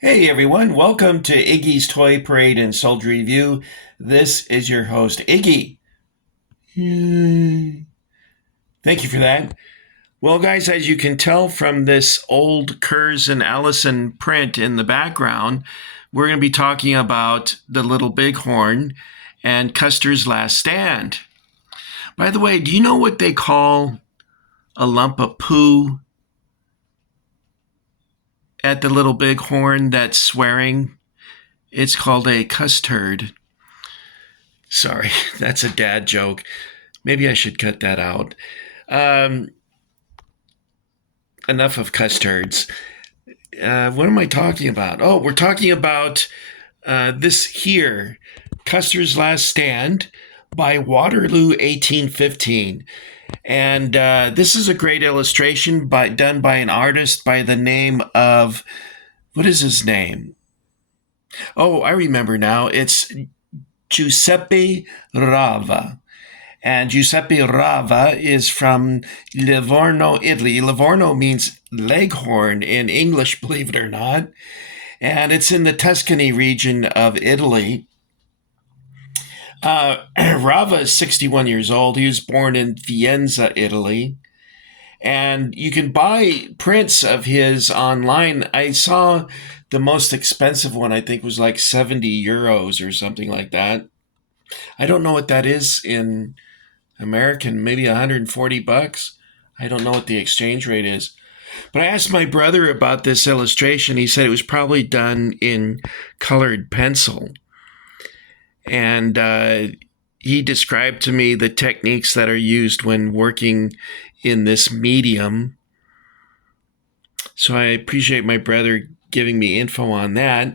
Hey everyone, welcome to Iggy's Toy Parade and Soldier Review. This is your host, Iggy. Yay. Thank you for that. Well, guys, as you can tell from this old Kurz and Allison print in the background, we're going to be talking about the Little Bighorn and Custer's Last Stand. By the way, do you know what they call a lump of poo at the Little Bighorn that's swearing? It's called a custard. Sorry, that's a dad joke. Maybe I should cut that out. Um, Enough of custards. What am I talking about? Oh, we're talking about this here, Custer's Last Stand by Waterloo 1815. And this is a great illustration done by an artist by the name of, what is his name? Oh, I remember now. It's Giuseppe Rava. And Giuseppe Rava is from Livorno, Italy. Livorno means leghorn in English, believe it or not. And it's in the Tuscany region of Italy. Rava is 61 years old. He was born in Vicenza, Italy. And you can buy prints of his online. I saw the most expensive one, I think, was like 70 euros or something like that. I don't know what that is in American, maybe 140 bucks. I don't know what the exchange rate is. But I asked my brother about this illustration. He said it was probably done in colored pencil. And he described to me the techniques that are used when working in this medium. So I appreciate my brother giving me info on that.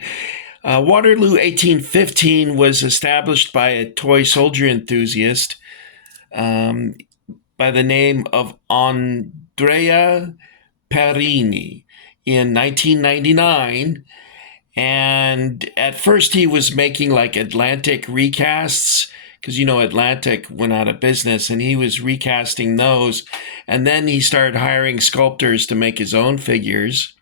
Waterloo 1815 was established by a toy soldier enthusiast by the name of Andrea Perini in 1999. And at first he was making like Atlantic recasts, because Atlantic went out of business, and he was recasting those. And then he started hiring sculptors to make his own figures.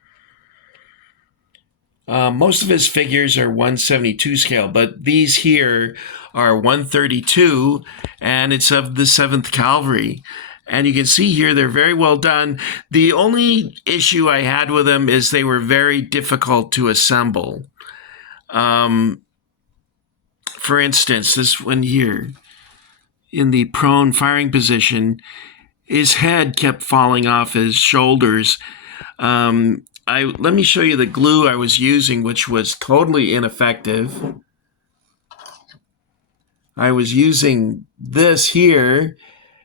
Most of his figures are 172 scale, but these here are 132, and it's of the 7th Cavalry. And you can see here they're very well done. The only issue I had with them is they were very difficult to assemble. For instance, this one here, in the prone firing position, his head kept falling off his shoulders. Let me show you the glue I was using, which was totally ineffective. I was using this here,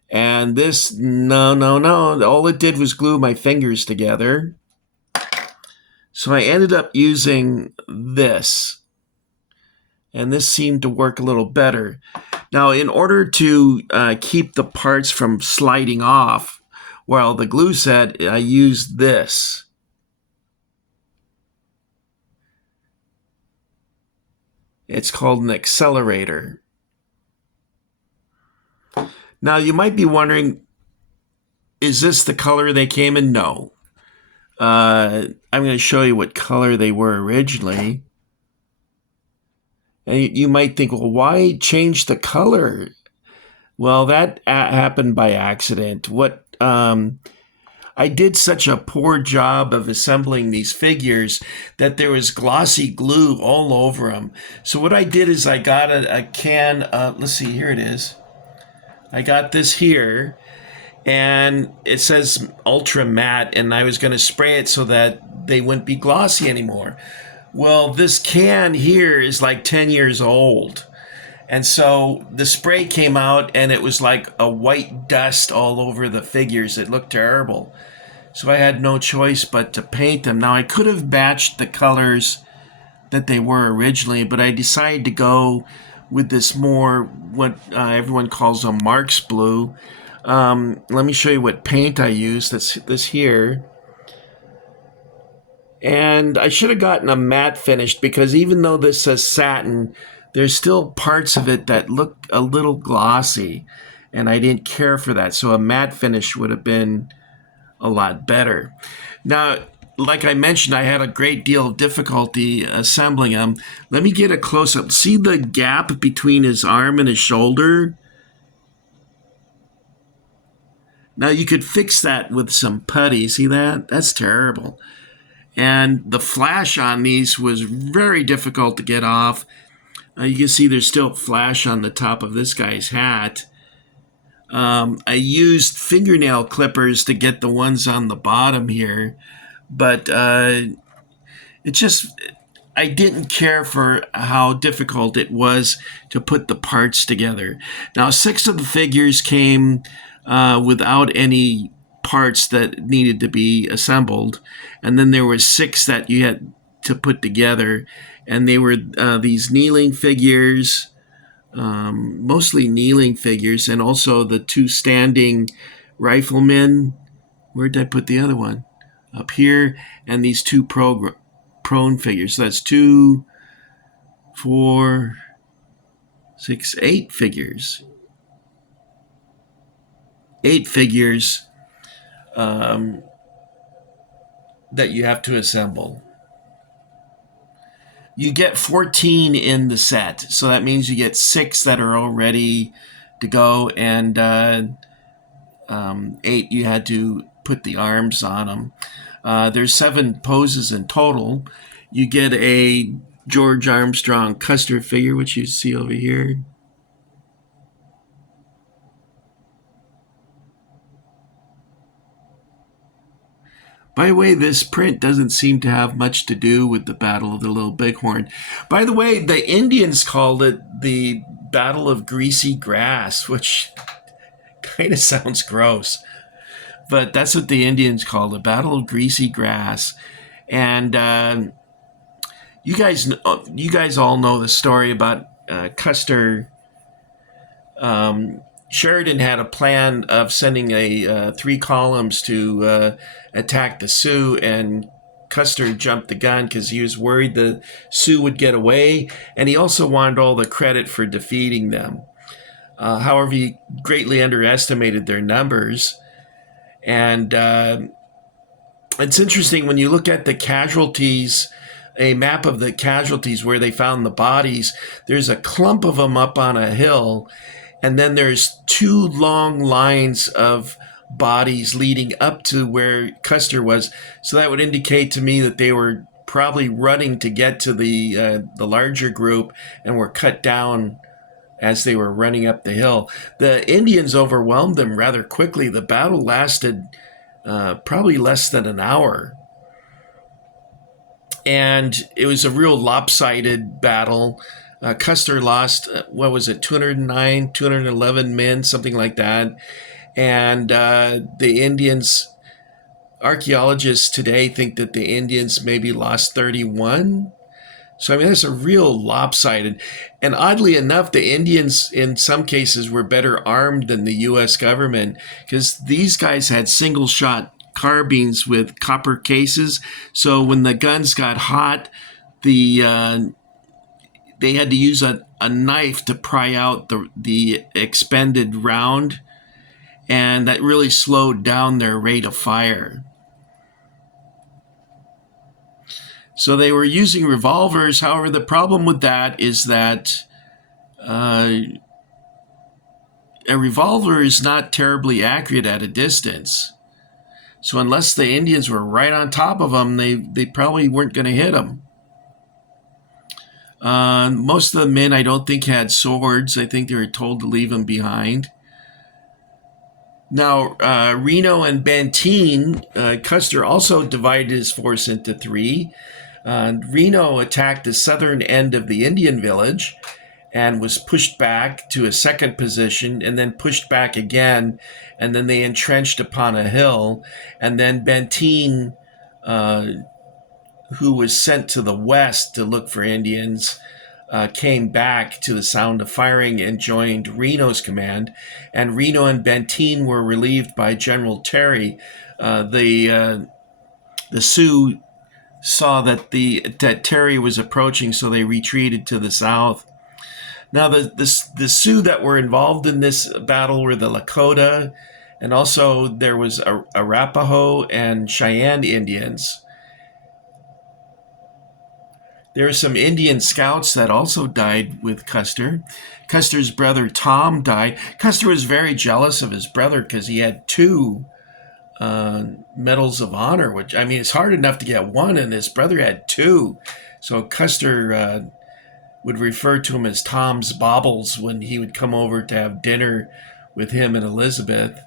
and this, no. All it did was glue my fingers together. So I ended up using this, and this seemed to work a little better. Now, in order to keep the parts from sliding off, well, the glue said I used this. It's called an accelerator. Now, you might be wondering, is this the color they came in? No. I'm going to show you what color they were originally. And you might think, well, why change the color? Well, that happened by accident. I did such a poor job of assembling these figures that there was glossy glue all over them. So what I did is I got a can, let's see, here it is. I got this here, and it says ultra matte, and I was going to spray it so that they wouldn't be glossy anymore. Well, this can here is like 10 years old. And so the spray came out, and it was like a white dust all over the figures. It looked terrible. So I had no choice but to paint them. Now, I could have matched the colors that they were originally, but I decided to go with this more, what everyone calls a Marks blue. Let me show you what paint I used. That's this here. And I should have gotten a matte finish, because even though this says satin, there's still parts of it that look a little glossy, and I didn't care for that. So a matte finish would have been a lot better. Now, like I mentioned, I had a great deal of difficulty assembling them. Let me get a close up. See the gap between his arm and his shoulder? Now you could fix that with some putty. See that? That's terrible. And the flash on these was very difficult to get off. You can see there's still flash on the top of this guy's hat. I used fingernail clippers to get the ones on the bottom here, but it just, I didn't care for how difficult it was to put the parts together. Now, 6 of the figures came without any parts that needed to be assembled, and then there were 6 that you had to put together, and they were these kneeling figures, mostly kneeling figures, and also the 2 standing riflemen. Where did I put the other one? Up here, and these 2 prone figures. So that's 2, 4, 6, 8 figures. 8 figures that you have to assemble. You get 14 in the set, so that means you get 6 that are all ready to go, and 8 you had to put the arms on them. There's 7 poses in total. You get a George Armstrong Custer figure, which you see over here. By the way, this print doesn't seem to have much to do with the Battle of the Little Bighorn. By the way, the Indians called it the Battle of Greasy Grass, which kind of sounds gross. But that's what the Indians called it, Battle of Greasy Grass. And you guys all know the story about Custer. Sheridan had a plan of sending 3 columns to attack the Sioux, and Custer jumped the gun because he was worried the Sioux would get away, and he also wanted all the credit for defeating them. However, he greatly underestimated their numbers, and it's interesting when you look at the casualties, a map of the casualties where they found the bodies, there's a clump of them up on a hill, and then there's 2 long lines of bodies leading up to where Custer was. So that would indicate to me that they were probably running to get to the larger group and were cut down as they were running up the hill. The Indians overwhelmed them rather quickly. The battle lasted probably less than an hour. And it was a real lopsided battle. Custer lost, 209, 211 men, something like that. And the Indians, archaeologists today think that the Indians maybe lost 31. So, I mean, that's a real lopsided. And oddly enough, the Indians in some cases were better armed than the U.S. government, because these guys had single shot carbines with copper cases. So when the guns got hot, they had to use a knife to pry out the expended round, and that really slowed down their rate of fire. So they were using revolvers. However, the problem with that is that a revolver is not terribly accurate at a distance. So unless the Indians were right on top of them, they probably weren't going to hit them. Most of the men, I don't think, had swords. I think they were told to leave them behind. Now, Reno and Benteen, Custer also divided his force into 3. Reno attacked the southern end of the Indian village and was pushed back to a second position, and then pushed back again, and then they entrenched upon a hill. And then Benteen, who was sent to the west to look for Indians, came back to the sound of firing and joined Reno's command. And Reno and Benteen were relieved by General Terry. The Sioux saw that Terry was approaching, so they retreated to the south. Now, the Sioux that were involved in this battle were the Lakota, and also there was Arapaho and Cheyenne Indians. There are some Indian scouts that also died with Custer. Custer's brother Tom died. Custer was very jealous of his brother because he had two medals of honor, which, I mean, it's hard enough to get one, and his brother had two. So Custer would refer to him as Tom's Baubles when he would come over to have dinner with him and Elizabeth.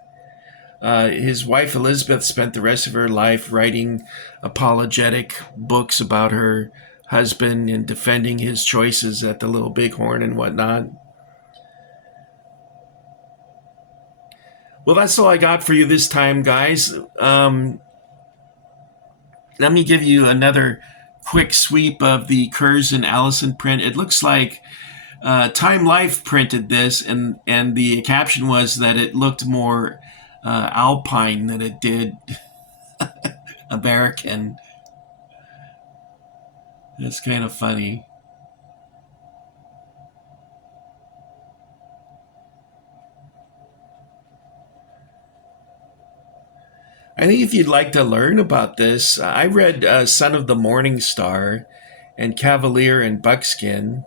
His wife Elizabeth spent the rest of her life writing apologetic books about her husband and defending his choices at the Little Bighorn and whatnot. Well, that's all I got for you this time, guys. Let me give you another quick sweep of the Kurz and Allison print. It looks like Time Life printed this, and the caption was that it looked more alpine than it did American. That's kind of funny. I think if you'd like to learn about this, I read Son of the Morning Star and Cavalier and Buckskin.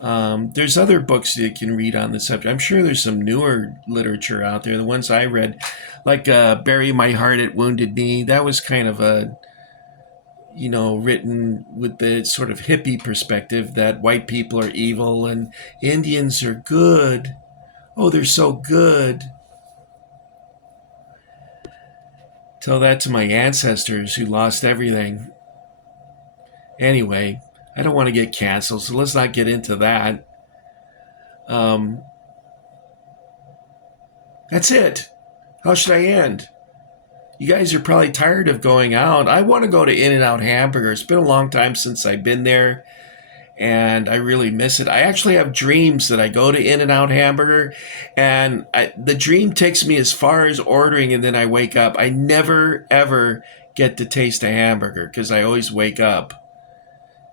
There's other books you can read on the subject. I'm sure there's some newer literature out there. The ones I read, like Bury My Heart at Wounded Knee, that was kind of a, written with the sort of hippie perspective that white people are evil and Indians are good. Oh, they're so good. Tell that to my ancestors who lost everything. Anyway, I don't want to get canceled, so let's not get into that. Um, that's it. How should I end? You guys are probably tired of going out. I want to go to In-N-Out Hamburger. It's been a long time since I've been there, and I really miss it. I actually have dreams that I go to In-N-Out Hamburger, and the dream takes me as far as ordering, and then I wake up. I never, ever get to taste a hamburger because I always wake up.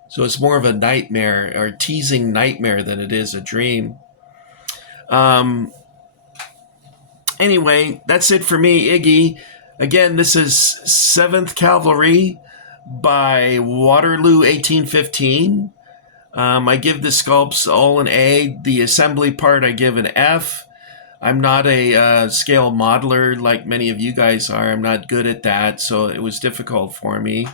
So it's more of a nightmare or a teasing nightmare than it is a dream. Um, anyway, that's it for me, Iggy. Again, this is 7th Cavalry by Waterloo 1815. I give the sculpts all an A. The assembly part I give an F. I'm not a scale modeler like many of you guys are. I'm not good at that, so it was difficult for me.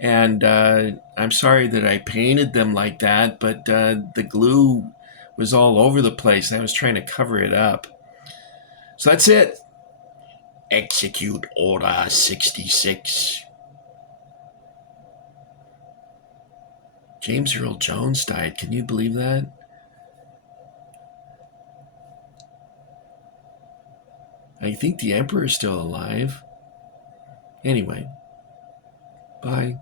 And I'm sorry that I painted them like that, but the glue was all over the place, and I was trying to cover it up. So that's it. Execute Order 66. James Earl Jones died. Can you believe that? I think the Emperor's still alive. Anyway, bye.